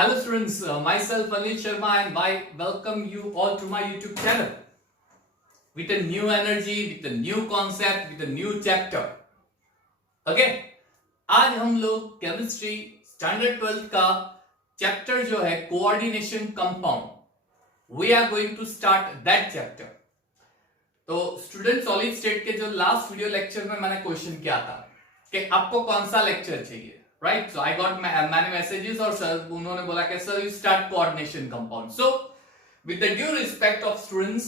Hello students, myself Anil Sharma and I welcome you all to my YouTube channel with a new energy, with a new concept, with a new chapter. Okay? आज हम लोग chemistry standard 12 का chapter जो है coordination compound we are going to start that chapter. तो student solid state के जो last video lecture में मैंने क्वेश्चन किया था कि आपको कौन सा लेक्चर चाहिए, right? So I got many messages और सर उन्होंने बोला कि sir you start coordination compound. So with the due respect of students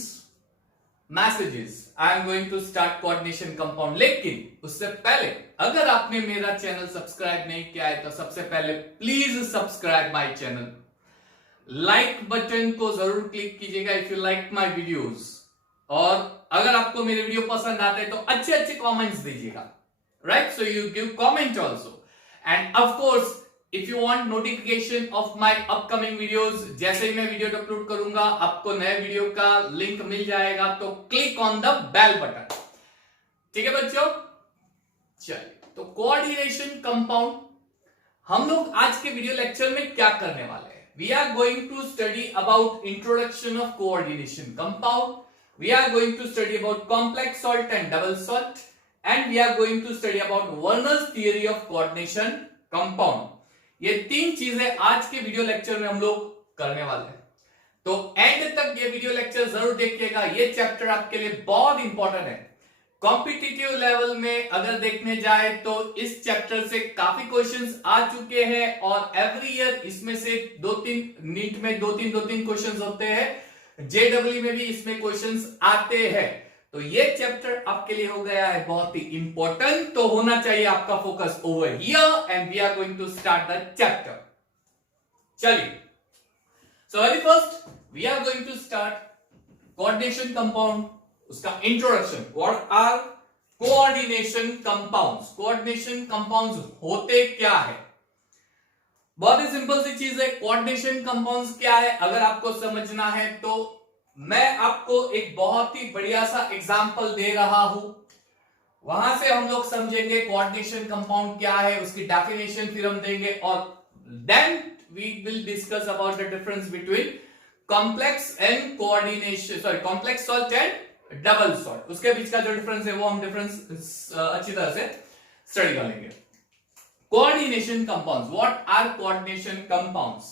messages I am going to start coordination compound. लेकिन उससे पहले अगर आपने मेरा चैनल सब्सक्राइब नहीं किया है तो सबसे पहले please subscribe my channel. Like button को जरूर क्लिक कीजिएगा if you like my videos. और अगर आपको मेरे वीडियो पसंद आते हैं तो अच्छे अच्छे कमेंट्स दीजिएगा, right? So you give comment also. And of course, if you want notification of my upcoming videos, जैसे ही मैं वीडियो अपलोड करूंगा आपको नए वीडियो का लिंक मिल जाएगा, तो click on the bell button. ठीक है बच्चों? चलिए, तो कोऑर्डिनेशन कंपाउंड हम लोग आज के वीडियो लेक्चर में क्या करने वाले हैं? We are going to study about introduction of coordination compound. We are going to study about complex salt and double salt. And we are going to study about Werner's theory of coordination compound. ये तीन चीजें आज के video lecture में हम लोग करने वाले हैं. तो एंड तक ये वीडियो लेक्चर जरूर देखिएगा. ये चैप्टर आपके लिए बहुत इंपॉर्टेंट है. कॉम्पिटिटिव लेवल में अगर देखने जाए तो इस चैप्टर से काफी क्वेश्चंस आ चुके हैं और एवरी ईयर इसमें से नीट में दो तीन क्वेश्चंस होते हैं. जेडब्ल्यू में भी इसमें क्वेश्चंस आते हैं. तो ये चैप्टर आपके लिए हो गया है बहुत ही इंपॉर्टेंट. तो होना चाहिए आपका focus over here and we are going to start the chapter. चलिए, so very first we are going to start coordination compound. उसका introduction. What are coordination compounds? Coordination compounds होते क्या है? बहुत ही सिंपल सी चीज है. कोऑर्डिनेशन कंपाउंड्स क्या है अगर आपको समझना है तो मैं आपको एक बहुत ही बढ़िया सा एग्जांपल दे रहा हूं. वहां से हम लोग समझेंगे कोऑर्डिनेशन कंपाउंड क्या है, उसकी डेफिनेशन फिर हम देंगे और then we will discuss about the difference between complex and complex salt and double salt. उसके बीच का जो डिफरेंस है वो हम डिफरेंस अच्छी तरह से स्टडी कर लेंगे. Coordination compounds. What are coordination compounds?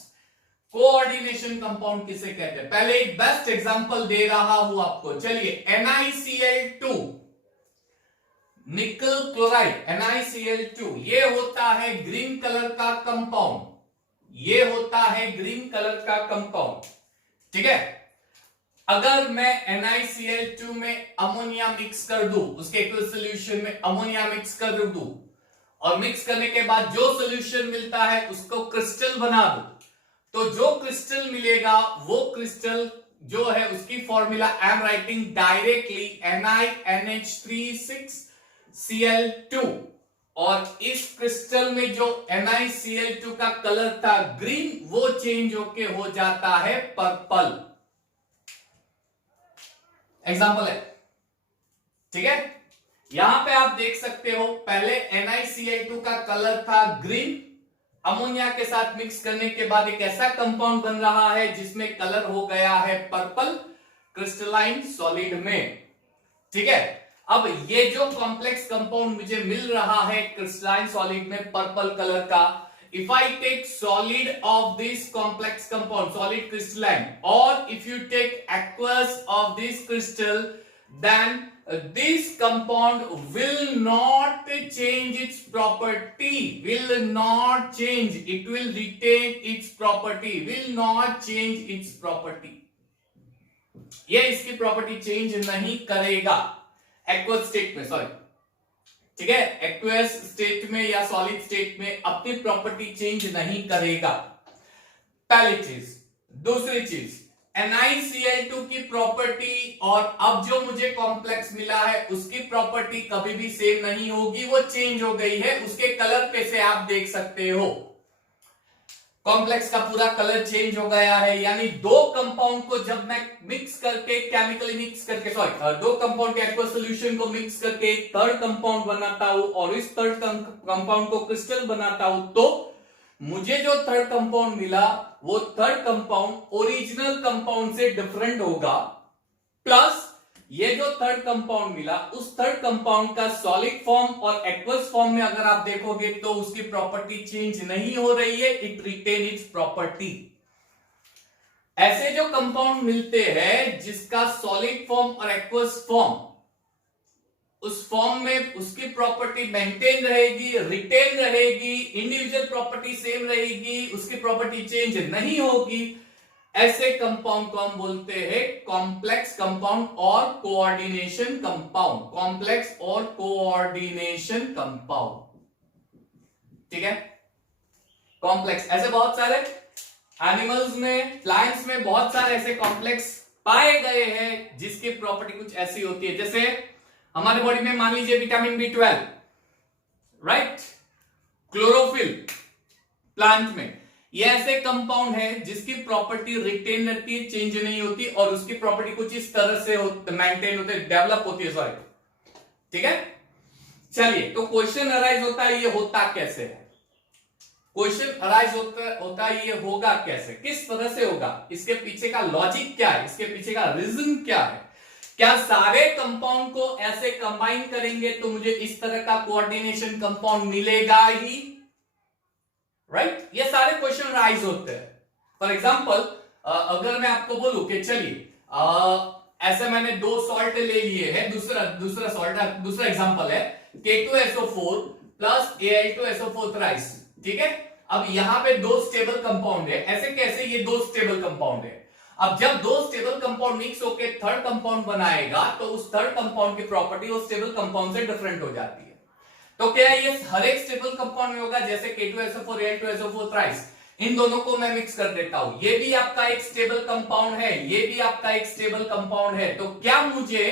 Coordination compound किसे कहते हैं? पहले एक बेस्ट एग्जांपल दे रहा हूं आपको. चलिए, NiCl2 निकल क्लोराइड NiCl2 ये होता है ग्रीन कलर का कंपाउंड. ये होता है ग्रीन कलर का कंपाउंड. ठीक है. अगर मैं NiCl2 में अमोनिया मिक्स कर दूं, उसके एक्वस सॉल्यूशन में अमोनिया मिक्स कर दूं और मिक्स करने के बाद जो सॉल्यूशन मिलता है उसको क्रिस्टल बना दूं, तो जो क्रिस्टल मिलेगा वो क्रिस्टल जो है उसकी formula I am writing directly NiNH3 6Cl2. और इस क्रिस्टल में जो NiCl2 का कलर था ग्रीन, वो चेंज होके हो जाता है पर्पल. एग्जांपल है. ठीक है. यहां पे आप देख सकते हो पहले NiCl2 का कलर था ग्रीन. अमोनिया के साथ मिक्स करने के बाद एक ऐसा कंपाउंड बन रहा है जिसमें कलर हो गया है पर्पल क्रिस्टलाइन सॉलिड में. ठीक है. अब ये जो कॉम्प्लेक्स कंपाउंड मुझे मिल रहा है क्रिस्टलाइन सॉलिड में पर्पल कलर का, if I take solid of this complex compound, solid crystalline, और if you take aqueous of this crystal, then this compound will not change its property, will not change, it will retain its property, will not change its property. ये इसकी property change नहीं करेगा aqueous state में, sorry. ठीक है. Aqueous state में या solid state में अपनी प्रॉपर्टी चेंज नहीं करेगा. पहली चीज. दूसरी चीज, NiCl2 की प्रॉपर्टी और अब जो मुझे कॉम्प्लेक्स मिला है उसकी प्रॉपर्टी कभी भी सेम नहीं होगी, वो चेंज हो गई है. उसके कलर पे से आप देख सकते हो कॉम्प्लेक्स का पूरा कलर चेंज हो गया है. यानी दो कंपाउंड को जब मैं मिक्स करके केमिकली मिक्स करके दो कंपाउंड के एक्वस सॉल्यूशन को मिक्स करके थर्ड कंपाउंड बनाता हूं और इस थर्ड कंपाउंड को क्रिस्टल बनाता हूं, तो मुझे जो थर्ड कंपाउंड मिला वो थर्ड कंपाउंड ओरिजिनल कंपाउंड से डिफरेंट होगा, प्लस ये जो थर्ड कंपाउंड मिला उस थर्ड कंपाउंड का सॉलिड फॉर्म और एक्वस फॉर्म में अगर आप देखोगे तो उसकी प्रॉपर्टी चेंज नहीं हो रही है, इट रिटेन इट्स प्रॉपर्टी। ऐसे जो कंपाउंड मिलते हैं जिसका सॉलिड फॉर्म और एक्वस फॉर्म, उस फॉर्म में उसकी प्रॉपर्टी मेंटेन रहेगी, रिटेन रहेगी, इंडिविजुअल प्रॉपर्टी सेम रहेगी, उसकी प्रॉपर्टी चेंज नहीं होगी, ऐसे कंपाउंड को हम बोलते हैं कॉम्प्लेक्स कंपाउंड और कोऑर्डिनेशन कंपाउंड। कॉम्प्लेक्स और कोऑर्डिनेशन कंपाउंड, ठीक है। कॉम्प्लेक्स, ऐसे बहुत सारे एनिमल्स में, प्लांट्स में बहुत सारे ऐसे कॉम्प्लेक्स पाए गए हैं जिसकी प्रॉपर्टी कुछ ऐसी होती है। जैसे हमारे बॉडी में मान लीजिए vitamin B12, right, chlorophyll plant में, ये ऐसे कंपाउंड है जिसकी प्रॉपर्टी रिटेन रहती है, चेंज नहीं होती, और उसकी प्रॉपर्टी कुछ इस तरह से मेंटेन होते, डेवलप होती है, सॉरी, ठीक है। चलिए, तो क्वेश्चन अराइज होता है, ये होता कैसे है? क्वेश्चन अराइज होता है, ये होगा कैसे, किस तरह से होगा, इसके पीछे का लॉजिक क्या है, इसके पीछे का रीजन क्या है? क्या सारे कंपाउंड को ऐसे कंबाइन करेंगे तो मुझे इस तरह का कोऑर्डिनेशन कंपाउंड मिलेगा ही, राइट? ये सारे क्वेश्चन राइज होते हैं। फॉर एग्जांपल, अगर मैं आपको बोलूं कि चलिए ऐसे मैंने दो सॉल्ट ले लिए हैं, दूसरा सॉल्ट, दूसरा एग्जांपल है K2SO4 प्लस Al2SO4 थ्राइस, ठीक है। अब यहां पे दो स्टेबल कंपाउंड है, ऐसे कैसे ये दो स्टेबल कंपाउंड है? अब जब दो स्टेबल कंपाउंड मिक्स होकर थर्ड कंपाउंड बनाएगा तो उस थर्ड कंपाउंड की प्रॉपर्टी उस स्टेबल कंपाउंड से डिफरेंट हो जाती है। तो क्या ये हर एक स्टेबल कंपाउंड में होगा? जैसे K2SO4 Al2SO4 थ्राइस, इन दोनों को मैं मिक्स कर देता हूं, ये भी आपका एक स्टेबल कंपाउंड है, ये भी आपका एक स्टेबल कंपाउंड है, तो क्या मुझे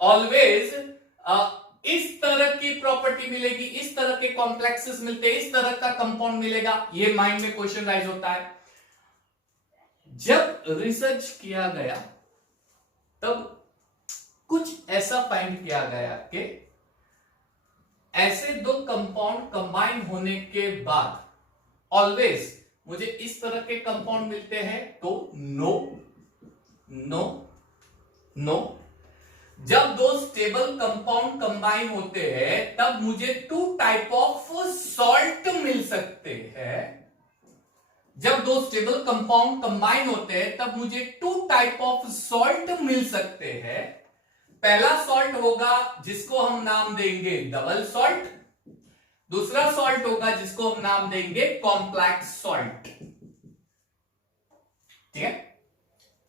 ऑलवेज इस तरह की प्रॉपर्टी मिलेगी, इस तरह के कॉम्प्लेक्सेस मिलते हैं, इस तरह का कंपाउंड मिलेगा? ये माइंड में क्वेश्चन राइज होता है। जब रिसर्च किया गया तब कुछ ऐसा फाइंड किया गया कि ऐसे दो कंपाउंड कंबाइन होने के बाद ऑलवेज मुझे इस तरह के कंपाउंड मिलते हैं, तो नो नो नो। जब दो स्टेबल कंपाउंड कंबाइन होते हैं तब मुझे टू टाइप ऑफ सॉल्ट मिल सकते हैं। जब दो स्टेबल कंपाउंड कंबाइन होते हैं तब मुझे टू टाइप ऑफ सॉल्ट मिल सकते हैं। पहला सॉल्ट होगा जिसको हम नाम देंगे डबल सॉल्ट, दूसरा सॉल्ट होगा जिसको हम नाम देंगे कॉम्प्लेक्स सॉल्ट, ठीक है।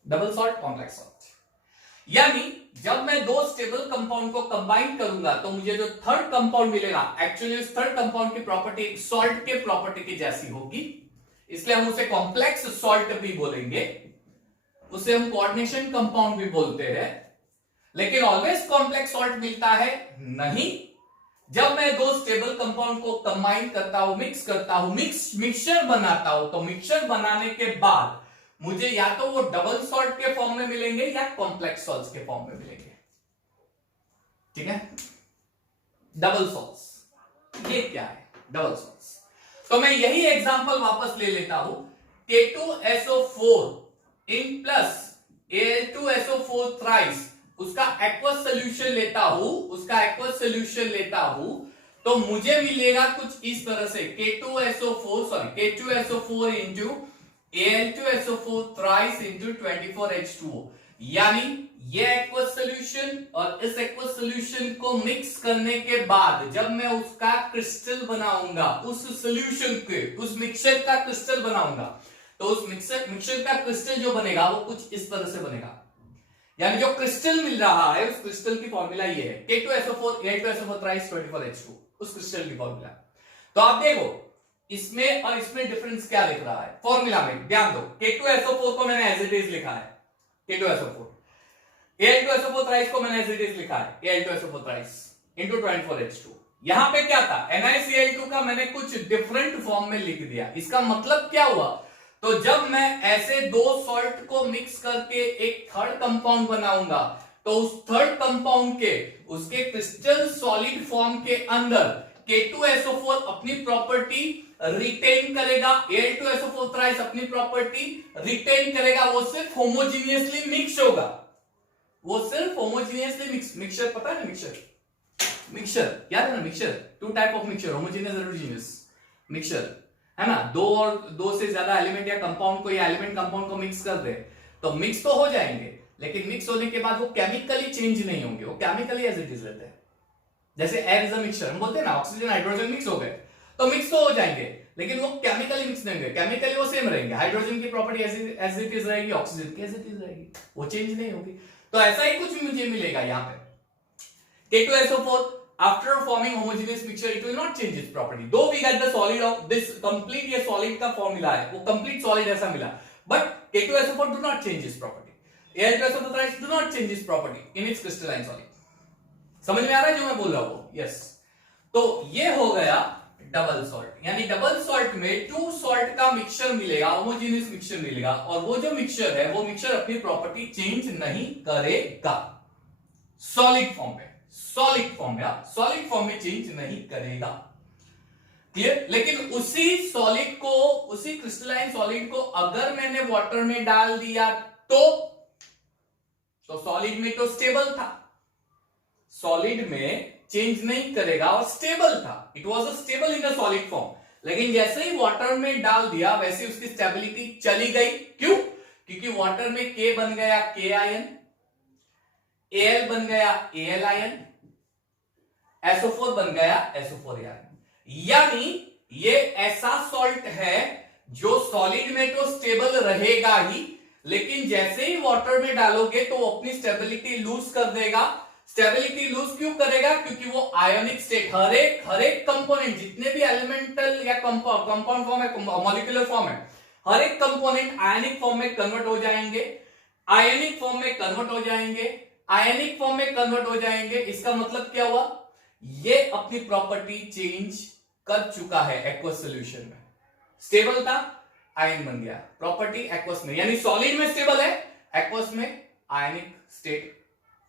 डबल सॉल्ट, कॉम्प्लेक्स सॉल्ट, यानी जब मैं दो स्टेबल कंपाउंड को कंबाइन करूंगा तो मुझे जो थर्ड कंपाउंड मिलेगा, एक्चुअली उस थर्ड कंपाउंड की प्रॉपर्टी सॉल्ट के प्रॉपर्टी की जैसी होगी, इसलिए हम उसे कॉम्प्लेक्स सॉल्ट भी बोलेंगे, उसे हम कोऑर्डिनेशन कंपाउंड भी बोलते हैं। लेकिन ऑलवेज कॉम्प्लेक्स सॉल्ट मिलता है नहीं। जब मैं दो स्टेबल कंपाउंड को कंबाइन करता हूं, मिक्स करता हूं, मिक्सचर बनाता हूं, तो मिक्सचर बनाने के बाद मुझे या तो वो डबल सॉल्ट के फॉर्म में मिलेंगे या कॉम्प्लेक्स सॉल्ट्स के फॉर्म में मिलेंगे, ठीक है। डबल सॉल्ट्स, ये क्या है डबल सॉल्ट्स? तो मैं यही एग्जांपल वापस ले लेता हूं, K2SO4 in plus Al2SO4 thrice, उसका एक्वस सोल्यूशन लेता हूं, तो मुझे मिलेगा कुछ इस तरह से K2SO4 into Al2SO4 thrice into 24H2O, यानी ये एक्वस सोल्यूशन और इस एक्वस सोल्यूशन को मिक्स करने के बाद जब मैं उसका क्रिस्टल बनाऊंगा, उस सोल्यूशन के, उस मिक्सचर का क्रिस्टल बनाऊंगा, तो उस मिक्सचर का क्रिस्टल जो बनेगा वो कुछ इस तरह से बनेगा। यानी जो क्रिस्टल मिल रहा है उस क्रिस्टल की फॉर्मूला ये है K2SO4 Al2SO4 थ्राइस 24H2O, उस क्रिस्टल की फॉर्मूला। तो आप देखो इसमें और इसमें डिफरेंस क्या लिख रहा है फॉर्मूला में, ध्यान दो। K2SO4 को मैंने एज इट इज लिखा है K2SO4, Al2SO4 थ्राइस को मैंने एज इट इज लिखा है Al2SO4 थ्राइस इनटू 24H2। यहां पे क्या था, NiCl2 का मैंने कुछ डिफरेंट फॉर्म में लिख दिया। इसका मतलब क्या हुआ, तो जब मैं ऐसे दो सॉल्ट को मिक्स करके एक थर्ड कंपाउंड बनाऊंगा तो उस थर्ड कंपाउंड के, उसके क्रिस्टल सॉलिड फॉर्म के अंदर K2SO4 अपनी प्रॉपर्टी रिटेन करेगा, Al2SO4 थ्राइस अपनी प्रॉपर्टी रिटेन करेगा, वो सिर्फ होमोजीनियसली मिक्स होगा, वो सिर्फ होमोजीनियसली मिक्सचर, पता है ना मिक्सचर याद है ना, mixture two type of mixture, homogeneous heterogeneous mixture है ना, दो से ज्यादा एलिमेंट या कंपाउंड को या एलिमेंट कंपाउंड को मिक्स कर दे तो मिक्स तो हो जाएंगे, लेकिन मिक्स होने के बाद वो केमिकली चेंज नहीं होंगे, वो केमिकली एज इट इज रहते हैं। जैसे एयर इज अ मिक्सचर, हम बोलते हैं ना ऑक्सीजन हाइड्रोजन मिक्स हो गए तो मिक्स तो हो जाएंगे, लेकिन वो केमिकली मिक्स नहीं होंगे, केमिकली वो सेम रहेंगे, हाइड्रोजन की प्रॉपर्टी एज इट इज रहेगी, ऑक्सीजन की एज इट इज रहेगी, वो चेंज नहीं होगी। तो ऐसा ही कुछ मुझे मिलेगा यहाँ पे, K2SO4 after forming homogeneous mixture it will not change its property, though we get the solid of this complete, ये solid का फॉर्मूला है, वो complete solid ऐसा मिला, but K2SO4 do not change its property, Al2SO4 do not change its property in its crystalline solid। समझ में आ रहा है जो मैं बोल रहा हूं? यस। तो ये हो गया डबल सॉल्ट, यानी डबल सॉल्ट में टू सॉल्ट का मिक्सचर मिलेगा, होमोजेनियस मिक्सचर मिलेगा, और वो जो मिक्सचर है वो मिक्सचर अपनी प्रॉपर्टी चेंज नहीं करेगा सॉलिड फॉर्म में, सॉलिड फॉर्म में चेंज नहीं करेगा, क्लियर। लेकिन उसी सॉलिड को, उसी क्रिस्टलाइन सॉलिड को अगर मैंने वाटर में डाल दिया तो सॉलिड में तो स्टेबल था, सॉलिड में चेंज नहीं करेगा और स्टेबल था, it was a stable in the solid form, लेकिन जैसे ही वाटर में डाल दिया वैसे उसकी स्टेबिलिटी चली गई, क्यों? क्योंकि वाटर में K बन गया K आयन, Al बन गया Al आयन, SO4 बन गया SO4 आयन, यानी ये ऐसा सॉल्ट है जो सॉलिड में तो स्टेबल रहेगा ही, लेकिन जैसे ही वाटर में डालोगे तो वो अपनी स्टेबिलिटी लूज कर देगा। स्टेबिलिटी लूज क्यों करेगा? क्योंकि वो आयोनिक स्टेट, हर एक कंपोनेंट, जितने भी एलिमेंटल या कंपाउंड फॉर्म है, मॉलिक्यूलर फॉर्म है, हर एक कंपोनेंट आयनिक फॉर्म में कन्वर्ट हो जाएंगे, आयनिक फॉर्म में कन्वर्ट हो जाएंगे, आयनिक फॉर्म में कन्वर्ट हो जाएंगे। इसका मतलब क्या हुआ? ये अपनी प्रॉपर्टी चेंज कर चुका है एक्वस सॉल्यूशन में, स्टेबल था आयन बन गया, प्रॉपर्टी एक्वस में, यानी सॉलिड में स्टेबल है, एक्वस में आयनिक स्टेट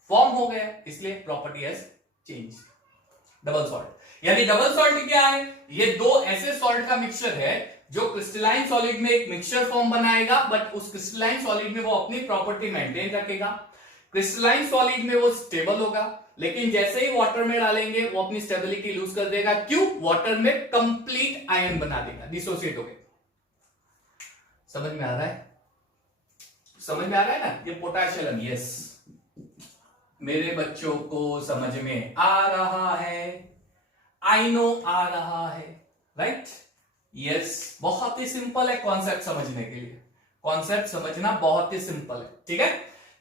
फॉर्म हो गया, इसलिए property has change. Double salt, यानी डबल सॉल्ट क्या है? ये दो ऐसे सॉल्ट का मिक्सचर है जो क्रिस्टलाइन सॉलिड में एक मिक्सचर फॉर्म बनाएगा, बट उस क्रिस्टलाइन सॉलिड में वो अपनी प्रॉपर्टी मेंटेन रखेगा, क्रिस्टलाइन सॉलिड में वो स्टेबल होगा, लेकिन जैसे ही वाटर में डालेंगे वो अपनी स्टेबिलिटी लूज कर देगा, क्यों? वाटर में कंप्लीट आयन बना देगा, डिसोसिएट हो गए। समझ में आ रहा है? समझ में आ रहा है ना? ये पोटेशियम, यस, मेरे बच्चों को समझ में आ रहा है, आई नो आ रहा है, राइट? यस, बहुत ही सिंपल है कॉन्सेप्ट समझने के लिए, कॉन्सेप्ट समझना बहुत ही सिंपल है, ठीक है।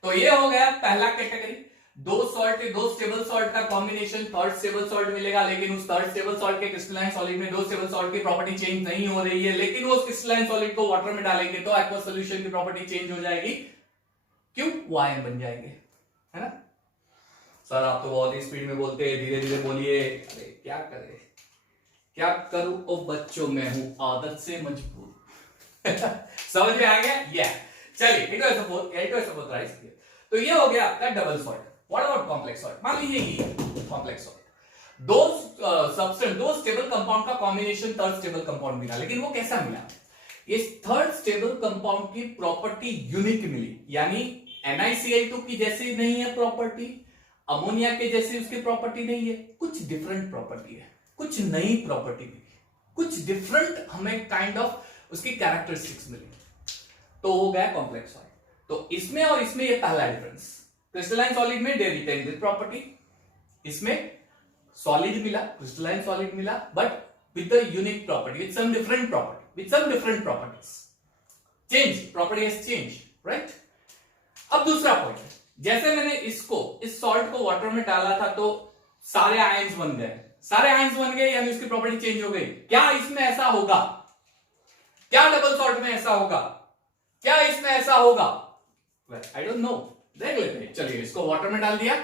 तो ये हो गया पहला कैटेगरी, दो सॉल्ट, दो स्टेबल सॉल्ट का कॉम्बिनेशन, थर्ड स्टेबल सॉल्ट मिलेगा, लेकिन उस थर्ड स्टेबल सॉल्ट के क्रिस्टलाइन सॉलिड में दो स्टेबल सॉल्ट की प्रॉपर्टी चेंज नहीं हो रही है, लेकिन वो क्रिस्टलाइन सॉलिड को वाटर में डालेंगे तो एक्वस सॉल्यूशन की प्रॉपर्टी चेंज हो जाएगी, क्यों? वो आयन बन जाएंगे, है ना। सर आप तो बहुत ही स्पीड में बोलते हैं, धीरे धीरे बोलिए। अरे क्या करे, क्या करूं? ओ बच्चों, मैं हूं आदत से मजबूर। समझ में आ गया? या चलिए, H2SO4 राइस किया, तो ये हो गया आपका double salt. What about complex salt? मान लीजिए ये कॉम्प्लेक्स सॉल्ट, दो सब्सटेंस, दो स्टेबल कंपाउंड का कॉम्बिनेशन थर्ड स्टेबल कंपाउंड मिला, लेकिन वो कैसा मिला? इस थर्ड स्टेबल कंपाउंड की प्रॉपर्टी यूनिक मिली, यानी NiCl2 की जैसी नहीं है प्रॉपर्टी, अमोनिया के जैसी उसकी प्रॉपर्टी नहीं है, कुछ डिफरेंट प्रॉपर्टी है, कुछ नई प्रॉपर्टी मिली, कुछ डिफरेंट हमें काइंड ऑफ उसकी कैरेक्टरिस्टिक्स मिली, तो हो गया कॉम्प्लेक्स सॉल्ट। तो इसमें और इसमें ये पहला डिफरेंस, क्रिस्टलाइन सॉलिड में दे रिटेन दिस प्रॉपर्टी, इसमें सॉलिड मिला, क्रिस्टलाइन सॉलिड मिला, but with the unique property, with some different property, with some different properties, change, property has change, right. अब दूसरा पॉइंट, जैसे मैंने इस सॉल्ट को वाटर में डाला था तो सारे आयंस बन गए, सारे आयंस बन गए, यानी उसकी प्रॉपर्टी चेंज हो गई। क्या इसमें ऐसा होगा? क्या डबल सॉल्ट में ऐसा होगा? क्या इसमें ऐसा होगा? आई डोंट नो, देख लेते हैं। चलिए, इसको वाटर में डाल दिया,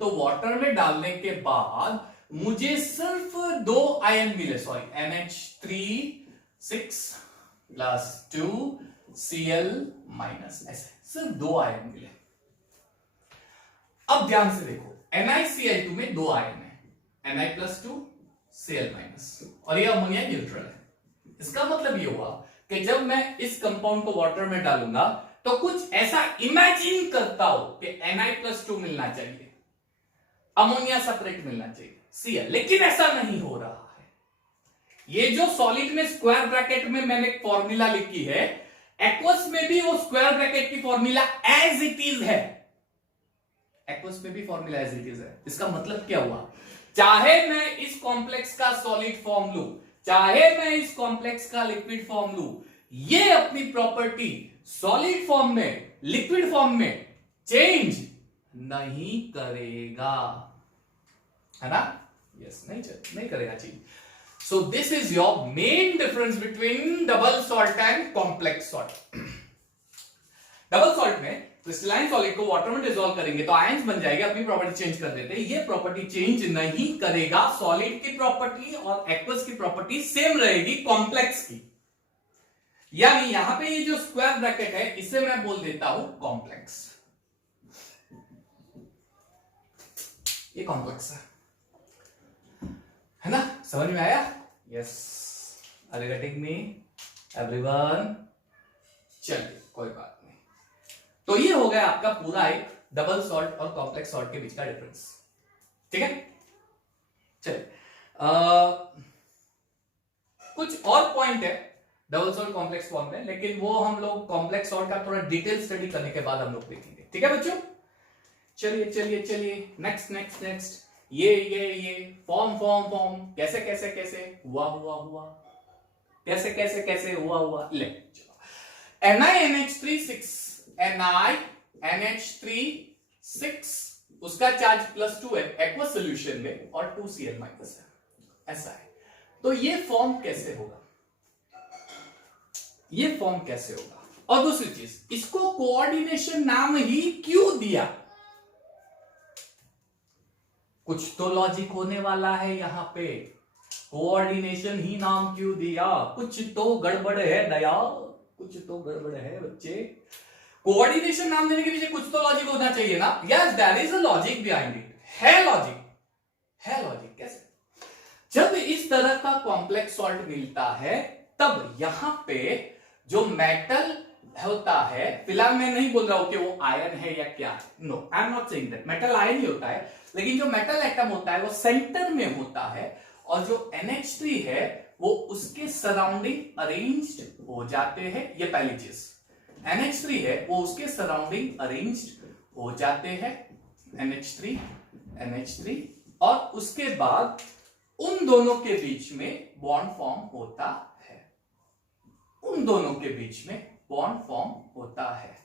तो वाटर में डालने के बाद मुझे सिर्फ दो आयन मिले, सॉरी NH3 + 2 Cl- ऐसे सिर्फ दो आयन मिले। अब ध्यान से देखो, NiCl2 में दो आयन है, Na+2 Cl-, और ये अमोनिया न्यूट्रल है, इसका मतलब ये हुआ कि जब मैं इस कंपाउंड को वाटर में डालूंगा तो कुछ ऐसा इमेजिन करता हो कि Na+2 मिलना चाहिए, अमोनिया सेपरेट मिलना चाहिए, Cl, लेकिन ऐसा नहीं हो रहा है। ये जो सॉलिड में स्क्वायर ब्रैकेट में मैंने एक फॉर्मूला लिखी है, एक्वस में भी वो स्क्वायर ब्रैकेट की फॉर्मूला एज इट इज है, एक्वस में भी फॉर्मूला एज इट इज है। इसका मतलब क्या हुआ, चाहे मैं इस कॉम्प्लेक्स का सॉलिड फॉर्म लूं, चाहे मैं इस कॉम्प्लेक्स का लिक्विड फॉर्म लूं, ये अपनी प्रॉपर्टी सॉलिड फॉर्म में, लिक्विड फॉर्म में चेंज नहीं करेगा, है ना? यस, नहीं करेगा change. So this is your main difference between double salt and complex salt. Double salt में क्रिस्टलाइन सॉलिड को वाटर में डिसॉल्व करेंगे तो आयंस बन जाएंगे, अपनी प्रॉपर्टी चेंज कर देते हैं। ये प्रॉपर्टी चेंज नहीं करेगा, सॉलिड की प्रॉपर्टी और एक्वस की प्रॉपर्टी सेम रहेगी कॉम्प्लेक्स की। यानी यहां पे ये जो स्क्वायर ब्रैकेट है इसे मैं बोल देता हूं कॉम्प्लेक्स, ये कॉम्प्लेक्स है ना? समझ में आया? Yes, are you getting me everyone? चलिए, कोई बात नहीं। तो ये हो गया आपका पूरा एक डबल सॉल्ट और कॉम्प्लेक्स सॉल्ट के बीच का डिफरेंस, ठीक है? चलिए, कुछ और पॉइंट है डबल सॉल्ट कॉम्प्लेक्स फॉर्म में, लेकिन वो हम लोग कॉम्प्लेक्स सॉल्ट का थोड़ा डिटेल स्टडी करने के बाद हम लोग देखेंगे, ठीक है बच्चों? चलिए चलिए चलिए, नेक्स्ट नेक्स्ट नेक्स्ट, ये फॉर्म कैसे कैसे कैसे हुआ कैसे कैसे कैसे हुआ ले चलो। NiNH3 6 NiNH3 6 उसका चार्ज +2 है एक्वस सॉल्यूशन में और 2Cl- है, ऐसा है। तो ये फॉर्म कैसे होगा, ये फॉर्म कैसे होगा? और दूसरी चीज, इसको कोऑर्डिनेशन नाम ही क्यों दिया? कुछ तो लॉजिक होने वाला है यहां पे, कोऑर्डिनेशन ही नाम क्यों दिया? कुछ तो गड़बड़ है दया, कुछ तो गड़बड़ है बच्चे। कोऑर्डिनेशन नाम देने के पीछे कुछ तो लॉजिक होना चाहिए ना? Yes, there is a logic behind it, है लॉजिक, है लॉजिक। कैसे? जब इस तरह का कॉम्प्लेक्स सॉल्ट मिलता है तब यहां पे जो मेटल होता है, फिलहाल मैं नहीं बोल रहा हूं कि वो आयन है या क्या है, no, I am not saying that, metal ion ही होता है, लेकिन जो मेटल एटम होता है वो सेंटर में होता है और जो NH3 है वो उसके सराउंडिंग अरेंज्ड हो जाते हैं। ये पहली चीज, NH3 है वो उसके सराउंडिंग अरेंज्ड हो जाते हैं, NH3 और उसके बाद उन दोनों के बीच में बॉन्ड फॉर्म होता है, उन दोनों के बीच में बॉन्ड फॉर्म होता है।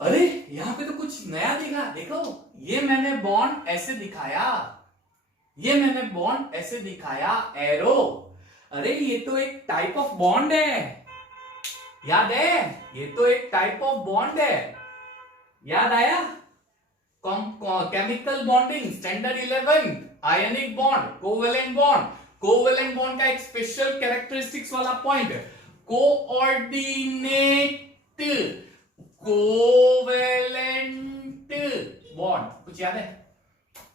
अरे यहां पे तो कुछ नया दिखा, देखो ये मैंने बॉन्ड ऐसे दिखाया, ये मैंने बॉन्ड ऐसे दिखाया एरो। अरे ये तो एक टाइप ऑफ बॉन्ड है, याद है? ये तो एक टाइप ऑफ बॉन्ड है, याद आया? Chemical bonding standard 11, ionic bond, covalent bond. Covalent bond का एक स्पेशल कैरेक्टरिस्टिक्स वाला पॉइंट है कोऑर्डिनेट कोवेलेंट बॉन्ड। कुछ याद है?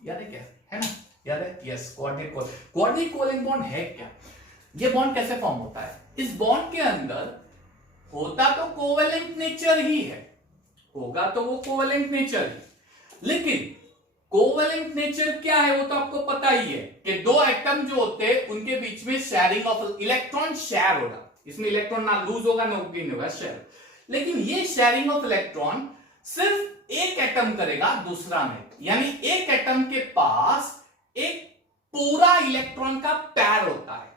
याद है क्या? है ना? याद है? यस, कोऑर्डिनेट कोवेलेंट बॉन्ड है क्या? ये बॉन्ड कैसे फॉर्म होता है? इस बॉन्ड के अंदर होता तो कोवेलेंट नेचर ही है, होगा तो वो कोवेलेंट नेचर ही, लेकिन कोवेलेंट नेचर क्या है वो तो आपको पता ही है कि दो एटम जो होते हैं उनके बीच में शेयरिंग ऑफ इलेक्ट्रॉन शेयर होगा, इसमें इलेक्ट्रॉन ना लूज होगा ना गेन होगा, शेयर। लेकिन ये शेयरिंग ऑफ इलेक्ट्रॉन सिर्फ एक एटम करेगा दूसरा में, यानी एक एटम के पास एक पूरा इलेक्ट्रॉन का पैर होता है,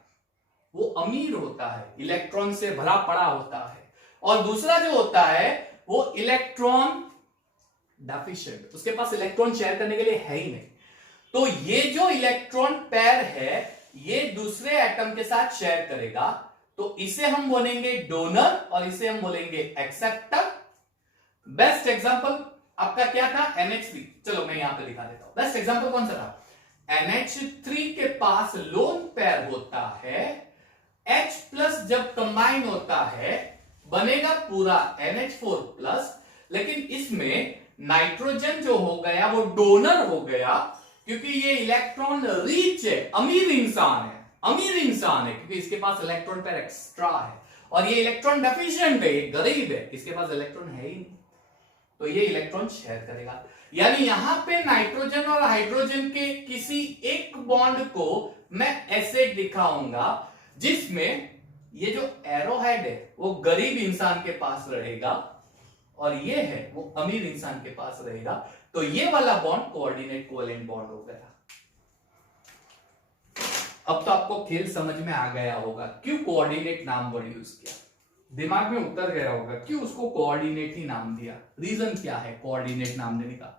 वो अमीर होता है, इलेक्ट्रॉन से भरा पड़ा होता है, और दूसरा जो होता है वो इलेक्ट्रॉन डेफिशिएंट, उसके पास इलेक्ट्रॉन शेयर करने के लिए है ही नहीं। तो ये जो इलेक्ट्रॉन पैर है ये दूसरे एटम के साथ शेयर करेगा, तो इसे हम बोलेंगे डोनर और इसे हम बोलेंगे एक्सेप्टर। बेस्ट एग्जांपल आपका क्या था? NH3। चलो मैं यहां पे दिखा देता हूं, बेस्ट एग्जांपल कौन सा था? NH3 के पास लोन पेयर होता है, H+ जब कंबाइन होता है बनेगा पूरा NH4+, लेकिन इसमें नाइट्रोजन जो हो गया वो डोनर हो गया, क्योंकि ये इलेक्ट्रॉन रिच है, अमीर इंसान है, अमीर इंसान है क्योंकि इसके पास इलेक्ट्रॉन पेयर एक्स्ट्रा है, और ये इलेक्ट्रॉन डेफिशिएंट है, ये गरीब है, इसके पास इलेक्ट्रॉन है ही नहीं, तो ये इलेक्ट्रॉन शेयर करेगा। यानी यहां पे नाइट्रोजन और हाइड्रोजन के किसी एक बॉन्ड को मैं ऐसे दिखाऊंगा जिसमें ये जो एरोहेड है वो गरीब इंसान के पास रहेगा और ये है वो अमीर इंसान के पास रहेगा, तो ये वाला बॉन्ड कोऑर्डिनेट कोवेलेंट बॉन्ड हो गया। अब तो आपको खेल समझ में आ गया होगा क्यों कोऑर्डिनेट नाम वर्ड यूज किया, दिमाग में उतर गया होगा क्यों उसको कोऑर्डिनेट ही नाम दिया। रीजन क्या है कोऑर्डिनेट नाम देने का?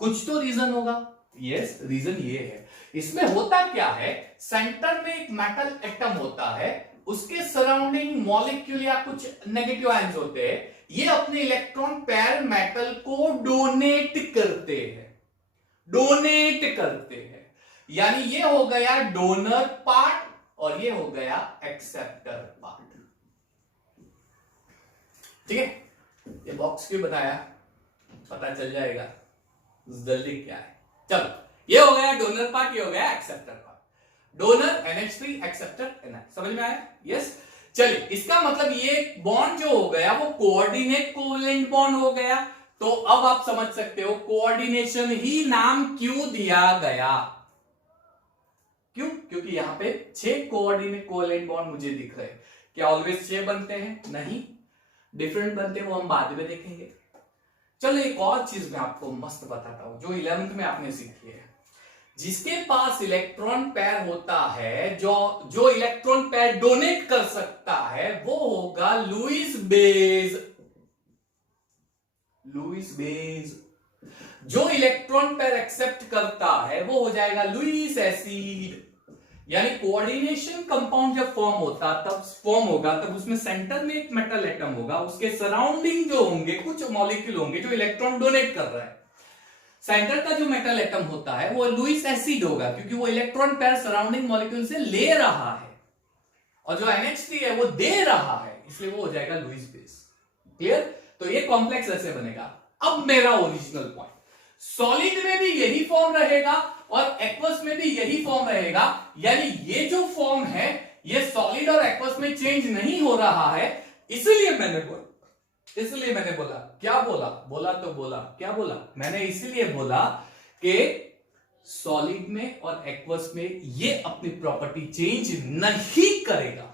कुछ तो रीजन होगा। यस, रीजन ये है, इसमें होता क्या है, सेंटर में एक मेटल एटम होता है, उसके सराउंडिंग मॉलिक्यूल या कुछ नेगेटिव आयंस होते हैं, ये अपने इलेक्ट्रॉन पेयर मेटल को डोनेट करते हैं, डोनेट करते हैं। यानी ये हो गया डोनर पार्ट और ये हो गया एक्सेप्टर पार्ट। ठीक है, ये बॉक्स क्यों बताया पता चल जाएगा जल्दी क्या है। चलो, ये हो गया डोनर पार्ट, ये हो गया acceptor part. Donor NH3, acceptor NH, समझ में आया? यस। चलिए, इसका मतलब ये बॉन्ड जो हो गया वो कोऑर्डिनेट कोवेलेंट बॉन्ड हो गया। तो अब आप समझ सकते हो कोऑर्डिनेशन ही नाम क्यों दिया गया। क्यों? क्योंकि यहां पे 6 कोऑर्डिनेट कोवेलेंट बॉन्ड मुझे दिख रहे हैं। क्या ऑलवेज 6 बनते हैं? नहीं, डिफरेंट बनते हैं, वो हम बाद में देखेंगे। चलो, एक और चीज मैं आपको मस्त बताता हूं जो 11th में आपने सीखी है। जिसके पास इलेक्ट्रॉन पेयर होता है, जो इलेक्ट्रॉन पेयर डोनेट कर सकता है, वो होगा लुईस बेज। Lewis base. जो इलेक्ट्रॉन पेयर एक्सेप्ट करता है वो हो जाएगा लुईस एसिड। यानी कोऑर्डिनेशन कंपाउंड जब फॉर्म होगा तब उसमें सेंटर में एक मेटल एटम होगा, उसके सराउंडिंग जो होंगे कुछ मॉलिक्यूल होंगे जो इलेक्ट्रॉन डोनेट कर रहा है। सेंटर का जो मेटल एटम होता है वो लुईस एसिड होगा क्योंकि वो इलेक्ट्रॉन पेयर सराउंडिंग मॉलिक्यूल से ले रहा है, और जो NH3 है वो दे रहा है, इसलिए वो हो जाएगा लुईस बेस। क्लियर? तो ये कॉम्प्लेक्स ऐसे बनेगा। अब मेरा ओरिजिनल पॉइंट, सॉलिड में भी यही फॉर्म रहेगा और एक्वस में भी यही फॉर्म रहेगा। यानी ये जो फॉर्म है ये सॉलिड और एक्वस में चेंज नहीं हो रहा है, इसलिए मैंने बोला क्या बोला क्या बोला मैंने इसलिए बोला कि सॉलिड में और एक्वस में ये अपनी प्रॉपर्टी चेंज नहीं करेगा।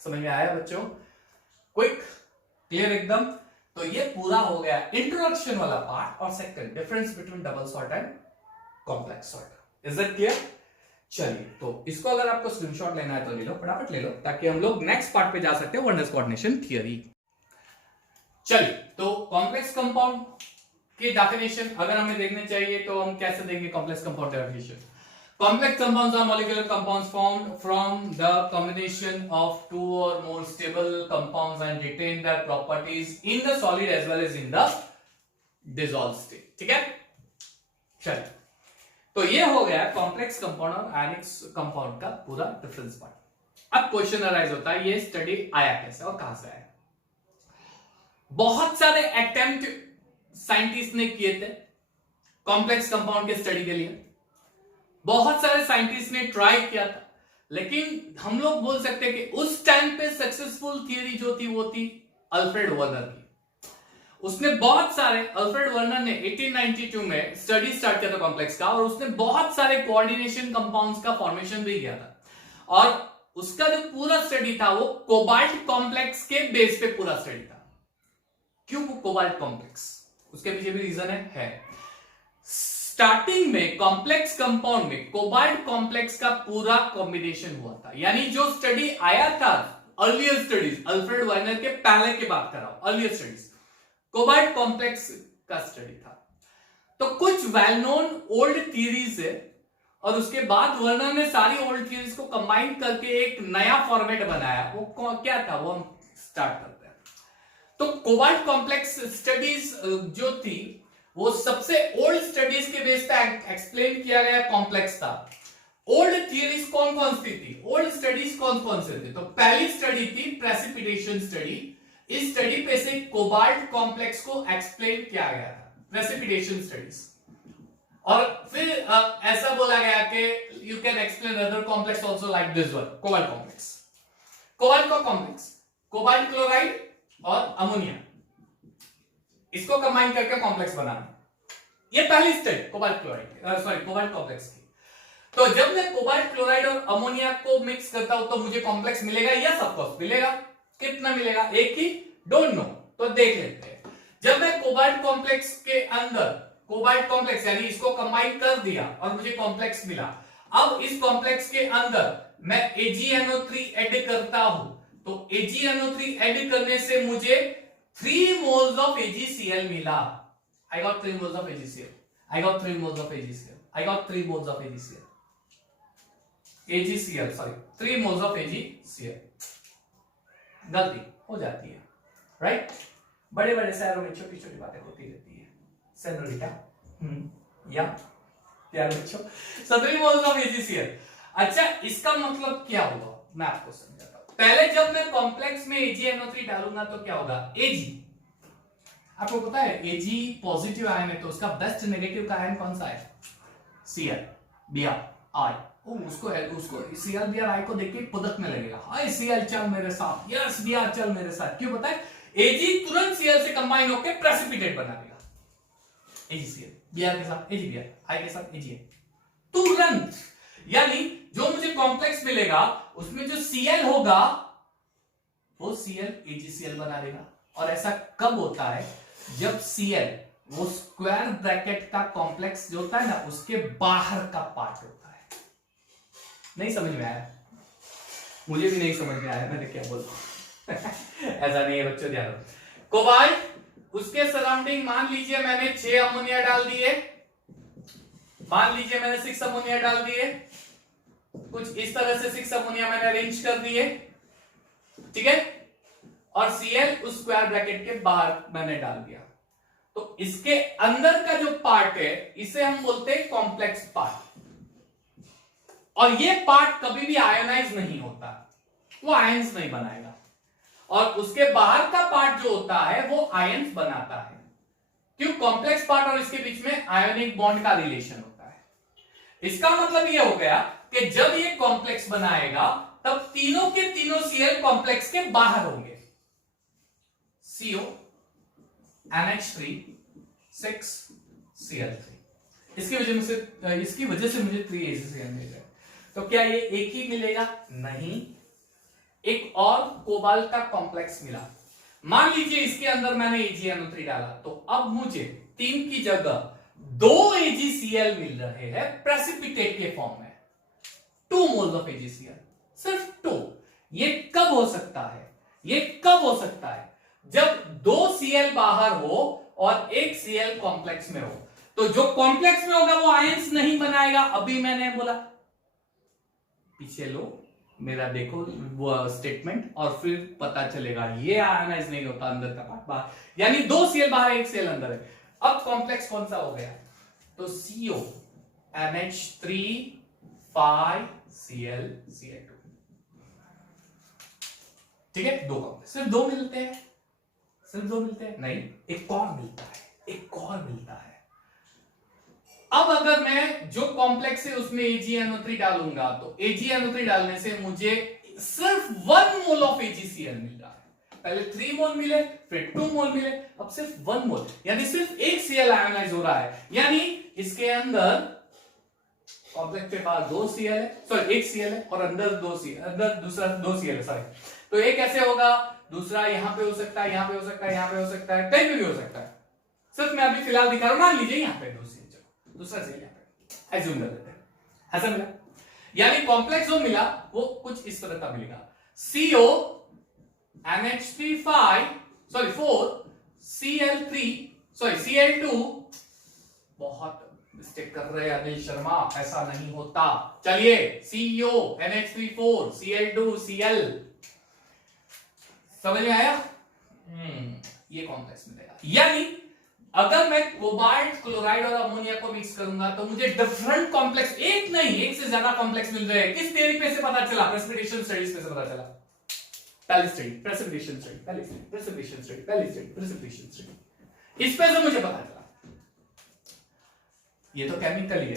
समझ में आया बच्चों? क्विक, क्लियर एकदम। तो ये पूरा हो गया इंट्रोडक्शन वाला पार्ट। और second, difference between double salt and complex salt. Is it clear? चलिए, तो इसको अगर आपको स्क्रीनशॉट लेना है तो ले लो, फटाफट ले लो, ताकि हम लोग नेक्स्ट पार्ट पे जा सकते हैं, वननेस कोऑर्डिनेशन थ्योरी। चलिए, तो कॉम्प्लेक्स कंपाउंड की डेफिनेशन अगर हमें देखने चाहिए तो हम कैसे देंगे complex compound definition? Complex compounds are molecular compounds formed from the combination of 2 or more stable compounds and retain their properties in the solid as well as in the dissolved state. ठीक है? चलिए, तो ये हो गया complex compound और ionic compound का पूरा डिफरेंस पार्ट। अब क्वेश्चन अराइज होता है, ये स्टडी आया कैसे और कहां से आया? बहुत सारे अटेम्प्ट साइंटिस्ट ने किए थे कॉम्प्लेक्स कंपाउंड के स्टडी के लिए, बहुत सारे साइंटिस्ट ने ट्राई किया था, लेकिन हम लोग बोल सकते हैं कि उस टाइम पे सक्सेसफुल थियरी जो थी वो थी अल्फ्रेड वर्नर की। उसने बहुत सारे, अल्फ्रेड वर्नर ने 1892 में स्टडी स्टार्ट किया था कॉम्प्लेक्स का, और उसने बहुत सारे कोऑर्डिनेशन कंपाउंड्स का फॉर्मेशन भी किया था, और उसका जो पूरा स्टडी था वो कोबाल्ट कॉम्प्लेक्स के बेस पे पूरा स्टडी था। क्यों कोबाल्ट कॉम्प्लेक्स? उसके पीछे भी रीजन है। स्टार्टिंग में कॉम्प्लेक्स कंपाउंड में कोबाल्ट कॉम्प्लेक्स का पूरा कॉम्बिनेशन हुआ था। यानी जो स्टडी आया था अर्लियर स्टडीज, अल्फ्रेड वर्नर के पहले की बात कर रहा हूं, अर्लियर स्टडीज कोबाल्ट कॉम्प्लेक्स का स्टडी था। तो कुछ वेल नोन ओल्ड थियरीज है, और उसके बाद वर्नर ने सारी ओल्ड थियरीज को कंबाइन करके एक नया फॉर्मेट बनाया। वो क्या था वो हम स्टार्ट करते हैं। तो कोबाल्ट कॉम्प्लेक्स स्टडीज जो थी वो सबसे ओल्ड स्टडीज के बेस पे एक्सप्लेन किया गया कॉम्प्लेक्स था। ओल्ड थियरीज कौन कौन सी थी, ओल्ड स्टडीज कौन कौन से थे? तो पहली स्टडी थी प्रेसिपिटेशन स्टडी। इस स्टडी पे से कोबाल्ट कॉम्प्लेक्स को एक्सप्लेन किया गया था, प्रेसिपिटेशन स्टडीज। और फिर ऐसा बोला गया कि you can explain other complex also like this one, cobalt complex. Cobalt का कॉम्प्लेक्स कोबाल्ट क्लोराइड और अमोनिया, इसको कंबाइन करके कॉम्प्लेक्स बनाना, ये पहली step cobalt chloride sorry cobalt complex की। तो जब मैं कोबाल्ट क्लोराइड और अमोनिया को मिक्स करता हूं तो मुझे कॉम्प्लेक्स मिलेगा, यस ऑफ कोर्स मिलेगा। कितना मिलेगा? एक ही, डोंट नो, तो देख लेते हैं। जब मैं कोबाल्ट कॉम्प्लेक्स के अंदर कोबाल्ट कॉम्प्लेक्स यानी इसको कंबाइन कर दिया और मुझे कॉम्प्लेक्स मिला, अब इस कॉम्प्लेक्स के अंदर मैं AgNO3 ऐड करता हूं, तो AgNO3 ऐड करने से मुझे 3 moles of AgCl मिला। I got 3 moles of AgCl. I got 3 moles of AgCl. I got 3 moles of AgCl. AgCl, sorry, 3 moles of AgCl. गलती हो जाती है, राइट? बड़े बड़े शहरों में छोटी छोटी बातें होती रहती है। सेनोरिटा, या प्यारे बच्चों, 3 moles of AgCl। अच्छा, इसका मतलब क्या हुआ मैं आपको समझाता हूं। पहले जब मैं कॉम्प्लेक्स में AgNO3 डालूंगा तो क्या होगा? Ag, आपको पता है Ag पॉजिटिव आयन है तो उसका बेस्ट नेगेटिव का आयन कौन सा है? Cl, Br, I। उसको Cl Br I को देख के पुदकने लगेगा, हाय Cl चल मेरे साथ, यस Br चल मेरे साथ। क्यों पता है? Ag तुरंत Cl से कंबाइन होकर प्रेसिपिटेट बना देगा, AgCl, Br के साथ AgBr, I के साथ Ag, तुरंत। यानी जो मुझे कॉम्प्लेक्स मिलेगा उसमें जो Cl होगा वो Cl AgCl बना देगा। और ऐसा कब होता है? जब Cl वो स्क्वायर ब्रैकेट का कॉम्प्लेक्स जो होता है ना, उसके बाहर का पार्ट होता है। नहीं समझ में आया? मुझे भी नहीं समझ में आया मैंने क्या बोला। ऐसा नहीं है बच्चों, ध्यान रखो। कोबाल्ट, उसके सराउंडिंग मान लीजिए मैंने 6 अमोनिया डाल दिए, मान लीजिए मैंने 6 अमोनिया डाल दिए, कुछ इस तरह से 6 अमोनिया मैंने अरेंज कर दिए, ठीक है? और Cl उस स्क्वायर ब्रैकेट के बाहर मैंने डाल दिया, तो इसके अंदर का जो पार्ट है इसे हम बोलते हैं कॉम्प्लेक्स पार्ट। और ये पार्ट कभी भी आयोनाइज नहीं होता, वो आयंस नहीं बनाएगा। और उसके बाहर का पार्ट जो होता है वो आयंस बनाता है। क्यों? कॉम्प्लेक्स पार्ट और इसके बीच में आयोनिक बॉन्ड का रिलेशन होता है। इसका मतलब ये हो गया कि जब ये कॉम्प्लेक्स बनाएगा तब तीनों के तीनों Cl कॉम्प्लेक्स के बाहर होंगे। CO, NH3, 6, Cl3। इसकी वजह से मुझे 3 AgCl मिल रहा है। तो क्या ये एक ही मिलेगा? नहीं, एक और कोबाल्ट का कॉम्प्लेक्स मिला। मान लीजिए इसके अंदर मैंने AgNO3 डाला, तो अब मुझे 3 की जगह 2 AgCl मिल रहे हैं प्रेसिपिटेट के फॉर्म में, 2 moles of AgCl, सिर्फ 2। ये कब हो सकता है? ये कब हो सकता है? जब 2 Cl बाहर हो और एक Cl कॉम्प्लेक्स में हो। तो जो कॉम्प्लेक्स में होगा वो आयंस नहीं बनाएगा। अभी मैंने बोला, पीछे लो मेरा, देखो वो स्टेटमेंट, और फिर पता चलेगा ये आयनाइज नहीं होता, अंदर का पार्ट बाहर। यानी 2 Cl बाहर, एक Cl अंदर है। अब कॉम्प्लेक्स कौन सा हो गया? तो CO, NH3, 5, Cl, Cl2। ठीक है, 2 कॉम्प्लेक्स, सिर्फ 2 मिलते हैं? सिर्फ 2 मिलते हैं? नहीं, एक और मिलता है, एक और मिलता है। अब अगर मैं जो कॉम्प्लेक्स है उसमें AgNO3 डालूंगा तो AgNO3 डालने से मुझे सिर्फ 1 मोल ऑफ AgCl मिल रहा है। पहले 3 मोल मिले, फिर 2 मोल मिले, अब सिर्फ 1 मोल, यानी सिर्फ एक Cl आयोनाइज हो रहा है। यानी इसके अंदर कॉम्प्लेक्स के पास 2 Cl है, सॉरी 1 Cl है, और अंदर 2 Cl, अंदर दूसरा 2 Cl है, सॉरी। तो एक कैसे होगा? दूसरा यहां पे हो सकता है, यहां पे हो सकता है, यहां पे हो सकता है, कहीं पे भी हो सकता है। सिर्फ मैं अभी फिलहाल दिखा रहा हूं, मान लीजिए यहां पे 2 Cl, दूसरा Cl यहां पे एज्यूम कर लेते हैं, ऐसा मिला। यानी कॉम्प्लेक्स जो मिला वो कुछ इस तरह का मिलेगा, CO, NH3, 4, Cl3, sorry Cl2। बहुत मिस्टेक कर रहे हैं अनिल शर्मा, ऐसा नहीं होता। चलिए, CO, NH3, 4, Cl2, Cl, समझ में आया? ये कॉम्प्लेक्स मिलेगा। यानी अगर मैं कोबाल्ट क्लोराइड और अमोनिया को मिक्स करूंगा तो मुझे डिफरेंट कॉम्प्लेक्स, एक नहीं एक से ज्यादा कॉम्प्लेक्स मिल रहे हैं। किस थ्योरी पे से पता चला? प्रेसिपिटेशन स्टडीज पे से पता चला। पहली स्टडी प्रेसिपिटेशन स्टडी, पहली स्टडी प्रेसिपिटेशन स्टडी, पहली स्टडी प्रेसिपिटेशन स्टडी, इस पे से मुझे पता चला। ये तो केमिकली है,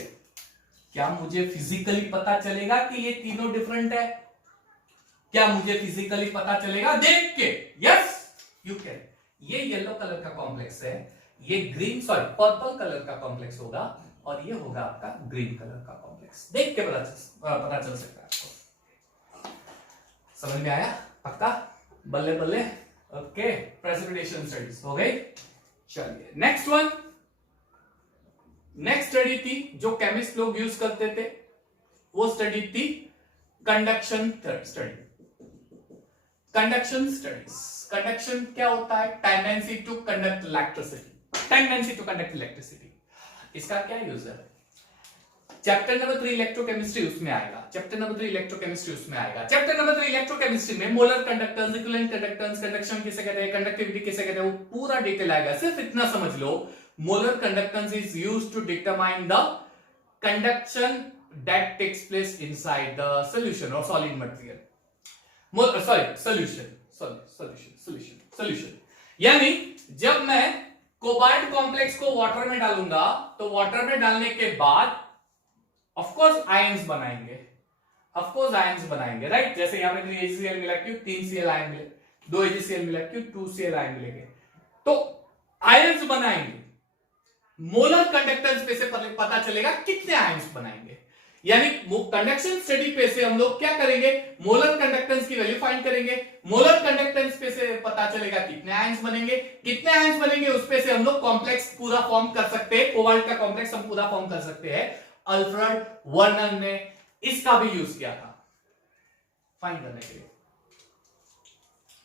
क्या मुझे फिजिकली पता चलेगा कि ये तीनों डिफरेंट है? क्या मुझे फिजिकली पता चलेगा देख के? Yes you can. ये येलो कलर का कॉम्प्लेक्स है, ये ग्रीन सॉरी पर्पल कलर का कॉम्प्लेक्स होगा, और ये होगा आपका ग्रीन कलर का कॉम्प्लेक्स। देख के पता चल सकता है आपको। समझ में आया? पक्का? बल्ले बल्ले। ओके, प्रेसिपिटेशन स्टडीज हो गई। चलिए नेक्स्ट वन। नेक्स्ट स्टडी थी जो केमिस्ट लोग यूज करते थे, वो स्टडी थी conduction study. Conduction studies. Conduction क्या होता है? Tendency to conduct electricity. Tendency to conduct electricity, इसका क्या यूज है? चैप्टर नंबर 3 इलेक्ट्रोकेमिस्ट्री उसमें आएगा। चैप्टर नंबर 3 इलेक्ट्रोकेमिस्ट्री उसमें आएगा। चैप्टर नंबर 3 इलेक्ट्रोकेमिस्ट्री में molar conductance, equivalent conductance, conduction किसे कहते हैं, कंडक्टिविटी किसे कहते हैं, वो पूरा डिटेल आएगा। सिर्फ इतना समझ लो, molar conductance is used to determine the conduction that takes place inside the solution और सॉलिड मटेरियल। सॉल्यूशन यानी जब मैं कोबाल्ट कॉम्प्लेक्स को वाटर में डालूंगा तो वाटर में डालने के बाद ऑफ कोर्स आयंस बनाएंगे, राइट? जैसे यहां पे 3 AgCl मिला क्यों 3 Cl आयन मिले, 2 AgCl मिला क्यों 2 Cl आयन मिलेंगे, तो आयंस बनाएंगे। मोलर कंडक्टेंस पे से पता चलेगा कितने आयंस बनाएंगे। यानी कंडक्शन स्टडी पे से हम लोग क्या करेंगे, मोलर कंडक्टेंस की वैल्यू फाइंड करेंगे। मोलर कंडक्टेंस पे से पता चलेगा कितने आयंस बनेंगे, कितने आयंस बनेंगे उस पे से हम लोग कॉम्प्लेक्स पूरा फॉर्म कर सकते हैं। कोबाल्ट का कॉम्प्लेक्स हम पूरा फॉर्म कर सकते हैं। अल्फ्रेड वर्नन ने इसका भी यूज किया था फाइंड करने के लिए,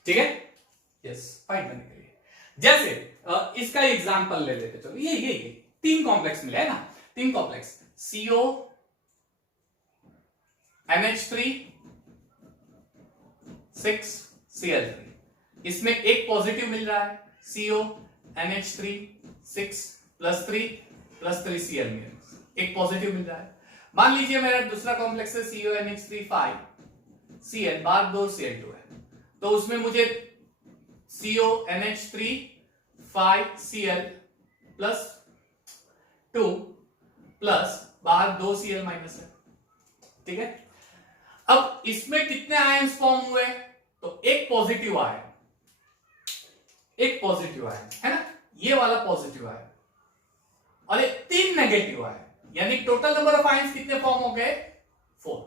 ठीक है? यस, फाइंड करने के लिए। जैसे इसका एग्जांपल ले लेते, चलो ये 3 कॉम्प्लेक्स मिले है ना, 3 कॉम्प्लेक्स CO NH3 6 Cl3। इसमें एक पॉजिटिव मिल रहा है, CO NH3 6 +3 Cl में एक पॉजिटिव मिल रहा है। मान लीजिए मेरा दूसरा कॉम्प्लेक्स है CO NH3 5 Cl बार 2 Cl2 है, तो उसमें मुझे CO NH3 5 Cl +2 प्लस बाहर 2 Cl माइनस है, ठीक है? अब इसमें कितने आयंस फॉर्म हुए? तो एक पॉजिटिव आयन है ना, ये वाला पॉजिटिव आयन, और ये 3 नेगेटिव आयन, यानी टोटल नंबर ऑफ आयंस कितने फॉर्म हो गए? 4।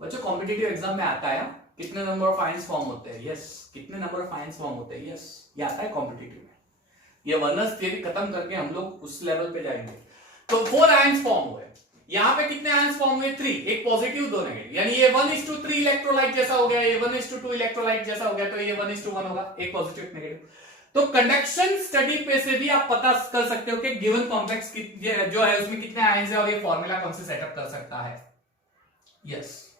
बच्चों कॉम्पिटिटिव एग्जाम में आता है कितने नंबर ऑफ आयंस फॉर्म होते हैं, यस, कितने नंबर ऑफ आयंस फॉर्म होते हैं, यस, ये आता है कॉम्पिटिटिव में। ये वर्नर्स थ्योरी खत्म करके हम लोग उस लेवल पे जाएंगे। तो 4 आयंस फॉर्म हुए। यहां पे कितने आयंस फॉर्म हुए? 3, एक पॉजिटिव 2 नेगेटिव, यानी ये 1:3 इलेक्ट्रोलाइट जैसा हो गया, ये 1:2 इलेक्ट्रोलाइट जैसा हो गया, तो ये 1:1 होगा, एक पॉजिटिव एक नेगेटिव। तो कंडक्शन स्टडी पे से भी आप पता कर सकते हो कि गिवन कॉम्प्लेक्स जो है उसमें कितने आयंस है और ये फॉर्मूला कौन से सेटअप कर सकता है। Yes,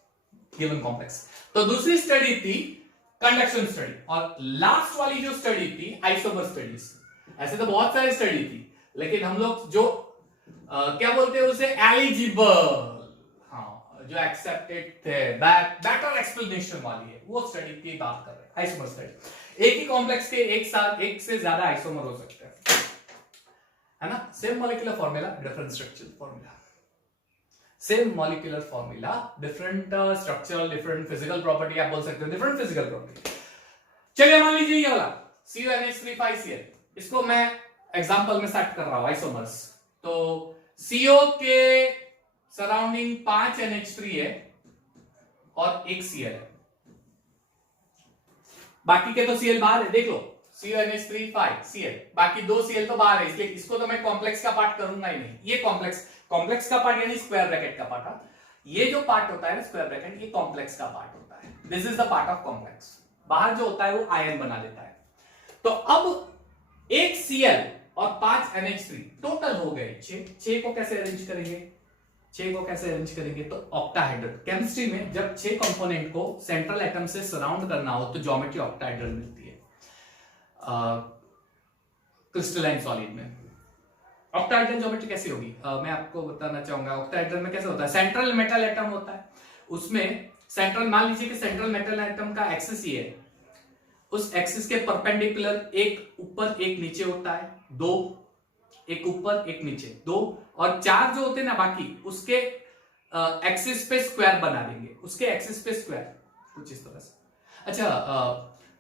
given complex. तो दूसरी स्टडी थी कंडक्शन स्टडी, और लास्ट वाली जो स्टडी थी आइसोमर स्टडीज। ऐसे तो बहुत सारी स्टडी थी, लेकिन हम लोग जो क्या बोलते हैं उसे, एलिजिबल, हाँ, जो एक्सेप्टेड थे, बेटर एक्सप्लेनेशन वाली है, वो स्टडी की बात कर रहे हैं, आइसोमर स्टडी। एक ही कॉम्प्लेक्स के एक साथ एक से ज्यादा आइसोमर हो सकते हैं, है ना? Same molecular formula, different structural formula, same molecular formula, different structural, different physical property, आप बोल सकते हो डिफरेंट फिजिकल प्रॉपर्टी। चलिए मान लीजिए ये वाला CO NH3 इसको मैं एग्जांपल में सेट कर रहा हूं आइसोमर्स। तो CO के सराउंडिंग 5 NH3 है और 1 Cl है, बाकी के तो Cl बाहर है, देख लो, CO NH3 5 Cl, बाकी 2 Cl तो बाहर है, इसलिए इसको तो मैं कॉम्प्लेक्स का पार्ट करूंगा ही नहीं। ये कॉम्प्लेक्स का पार्ट यानी स्क्वायर ब्रैकेट का पार्ट, ये जो पार्ट होता है ना स्क्वायर ब्रैकेट, ये कॉम्प्लेक्स का पार्ट होता है। This is the part of complex. बाहर जो होता है वो आयन बना देता है। तो अब 1 Cl और 5 NH3 टोटल हो गए 6 को कैसे अरेंज करेंगे? तो ऑक्टाहेड्रल। केमिस्ट्री में जब 6 कंपोनेंट को सेंट्रल एटम से सराउंड करना हो तो ज्योमेट्री ऑक्टाहेड्रल मिलती है। क्रिस्टलाइन सॉलिड में ऑक्टाहेड्रल ज्योमेट्री कैसी होगी मैं आपको बताना चाहूंगा। ऑक्टाहेड्रल में कैसे होता है, सेंट्रल मेटल एटम होता है, उसमें सेंट्रल, मान लीजिए कि सेंट्रल मेटल एटम का एक्सिस ये है, उस एक्सिस के परपेंडिकुलर एक ऊपर एक नीचे होता है, 2 एक ऊपर एक नीचे, 2 और 4 जो होते हैं ना बाकी उसके एक्सिस पे स्क्वायर बना देंगे, उसके एक्सिस पे स्क्वायर कुछ इस तरह से। अच्छा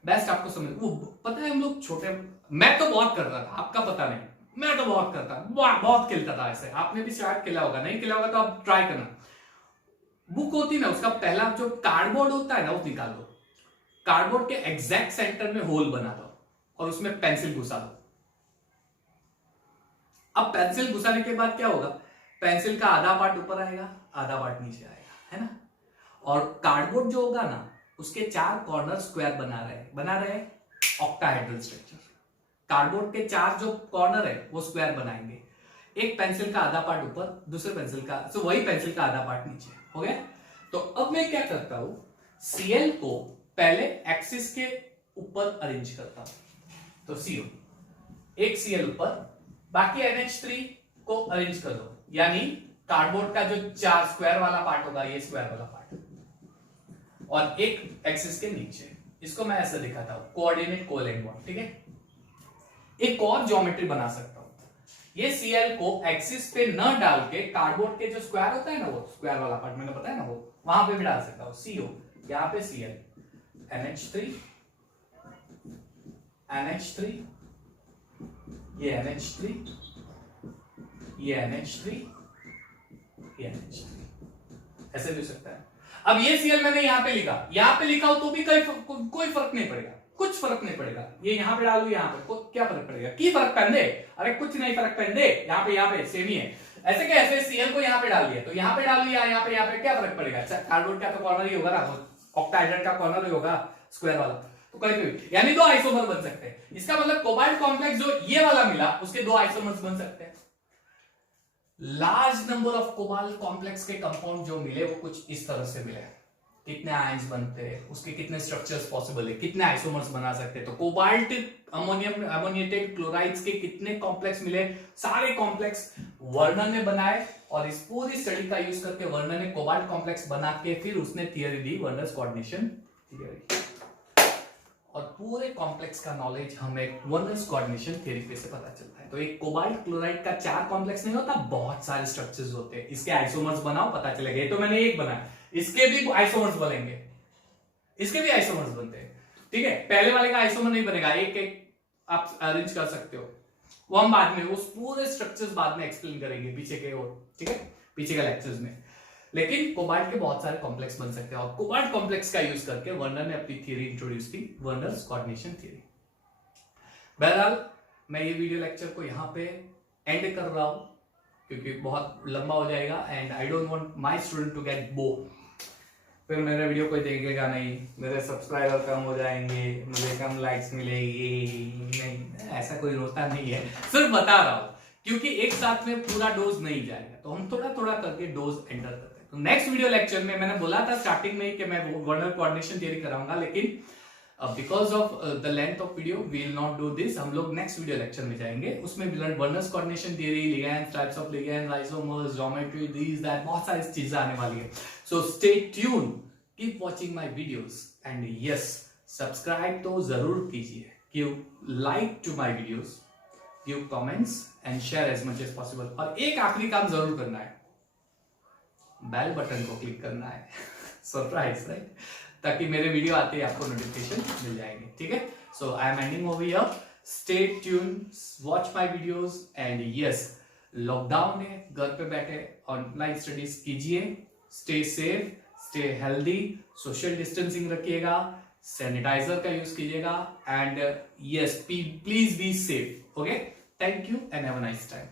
बेस्ट आपको समझ वो पता है, हम लोग छोटे, मैं तो बहुत करता था, आपका पता नहीं, मैं तो बहुत करता, बहुत खेलता था ऐसे, आपने भी शायद खेला होगा, नहीं खेला होगा तो आप ट्राई करना। बुक होती ना, उसका पहला जो कार्डबोर्ड होता है ना वो निकाल दो, कार्डबोर्ड के एग्जैक्ट सेंटर में होल बना दो और उसमें पेंसिल घुसा दो। अब पेंसिल घुसाने के बाद क्या होगा, पेंसिल का आधा पार्ट ऊपर आएगा, आधा पार्ट नीचे आएगा, है ना। और कार्डबोर्ड जो होगा ना उसके 4 कॉर्नर स्क्वायर बना रहे ऑक्टाहेड्रल स्ट्रक्चर। कार्डबोर्ड के 4 जो कॉर्नर है वो स्क्वायर बनाएंगे, एक पेंसिल का आधा पार्ट ऊपर, दूसरे पेंसिल का, तो वही पेंसिल का आधा पार्ट नीचे, हो गया। तो अब मैं क्या करता हूं, Cl को पहले एक्सिस के ऊपर अरेंज करता हूं, तो CO एक Cl ऊपर, बाकी NH3 को अरेंज कर दो, यानी कार्डबोर्ड का जो 4 स्क्वायर वाला पार्ट होगा, ये स्क्वायर वाला पार्ट, और एक एक्सिस के नीचे, इसको मैं ऐसे दिखाता हूं, कोऑर्डिनेट कोवेलेंट बॉन्ड, ठीक है। एक और ज्योमेट्री बना सकता हूं, ये Cl को एक्सिस पे न डाल के कार्डबोर्ड के जो स्क्वायर होता है ना, वो स्क्वायर वाला पार्ट मैंने बताया ना, वो वहां पे भी डाल सकता हूं। CO यहां पे Cl, NH3, NH3, ये NH3, ये NH3, ये NH3, ऐसे भी हो सकता है। अब ये Cl मैंने यहां पे लिखा हो तो भी कोई फर्क नहीं पड़ेगा, कुछ फर्क नहीं पड़ेगा, ये यहां पे डालू यहां पे, क्या फर्क पड़ेगा, की फर्क पड़े, अरे कुछ नहीं फर्क पड़े, यहां पे सेम ही है। ऐसे कैसे Cl को यहां पे डाल दिया तो यहां पे डालू या यहां पे क्या फर्क पड़ेगा। अच्छा कार्डबोर्ड का तो कॉर्नर ही होगा ना, ऑक्टाहेड्रल का कॉर्नर ही होगा स्क्वायर वाला, तो कहीं भी, यानी 2 आइसोमर बन सकते हैं। इसका मतलब कोबाल्ट कॉम्प्लेक्स जो ये वाला मिला उसके 2 आइसोमर्स बन सकते हैं। Large number of cobalt complex के कंपाउंड जो मिले वो कुछ इस तरह से मिले, कितने आयंस बनते हैं, उसके कितने स्ट्रक्चर्स पॉसिबल है, कितने आइसोमर्स बना सकते हैं। तो कोबाल्ट अमोनिएटेड क्लोराइड्स के कितने कॉम्प्लेक्स मिले, सारे कॉम्प्लेक्स वर्नर ने बनाए, और इस पूरी स्टडी का यूज करके वर्नर ने कोबाल्ट कॉम्प्लेक्स बना के फिर उसने थियरी दी, वर्नर्स कोऑर्डिनेशन थियरी, और पूरे कॉम्प्लेक्स का नॉलेज हमें वर्नर्स कोऑर्डिनेशन थ्योरी पे से पता चलता है। तो एक कोबाल्ट क्लोराइड का 4 कॉम्प्लेक्स नहीं होता, बहुत सारे स्ट्रक्चर्स होते हैं, इसके आइसोमर्स बनाओ पता चलेगा। ये तो मैंने एक बनाया, इसके भी आइसोमर्स बनेंगे, इसके भी आइसोमर्स बनते हैं, ठीक है। पहले वाले का आइसोमर नहीं बनेगा, एक एक आप अरेंज कर सकते हो, वो हम बाद में उस पूरे स्ट्रक्चर्स बाद में एक्सप्लेन करेंगे पीछे के, और ठीक है पीछे के लेक्चर्स में। लेकिन कोबाल्ट के बहुत सारे कॉम्प्लेक्स बन सकते हैं, और कोबाल्ट कॉम्प्लेक्स का यूज करके वर्नर ने अपनी थियरी इंट्रोड्यूस की, वर्नर्स कोऑर्डिनेशन थियरी। बहरहाल मैं ये वीडियो लेक्चर को यहाँ पे एंड कर रहा हूं क्योंकि बहुत लंबा हो जाएगा, and I don't want my student to get bore, फिर मेरे वीडियो कोई देखेगा नहीं, मेरे सब्सक्राइबर कम हो जाएंगे, मुझे कम लाइक्स मिलेगी, नहीं ऐसा कोई होता नहीं है, सिर्फ बता रहा हूं क्योंकि एक साथ में पूरा डोज नहीं जाएगा, तो हम थोड़ा थोड़ा करके डोज एंटर करते हैं। तो नेक्स्ट वीडियो लेक्चर में मैंने बोला था स्टार्टिंग में कि मैं वर्नर कोऑर्डिनेशन थियरी कराऊंगा, लेकिन because of the length of video we will not do this, हम लोग नेक्स्ट वीडियो लेक्चर में जाएंगे, उसमें Werner's coordination theory, ligands, types of ligands, isomers, geometry, this that, बहुत सारी चीजें आने वाली है। So stay tune, keep watching my videos, and yes subscribe तो जरूर कीजिए, give like to my videos, give comments and share as much as possible, और एक आखिरी काम जरूर करना है, बेल बटन को क्लिक करना है, सरप्राइज राइट, ताकि मेरे वीडियो आते ही आपको नोटिफिकेशन मिल जाएंगे, ठीक है। So I am ending over here, stay tuned, watch my videos, and yes lockdown है, घर पे बैठे ऑनलाइन स्टडीज कीजिए, stay safe, stay healthy, social distancing रखिएगा, सैनिटाइजर का यूज कीजिएगा, and yes please be safe, okay. Thank you and have a nice time.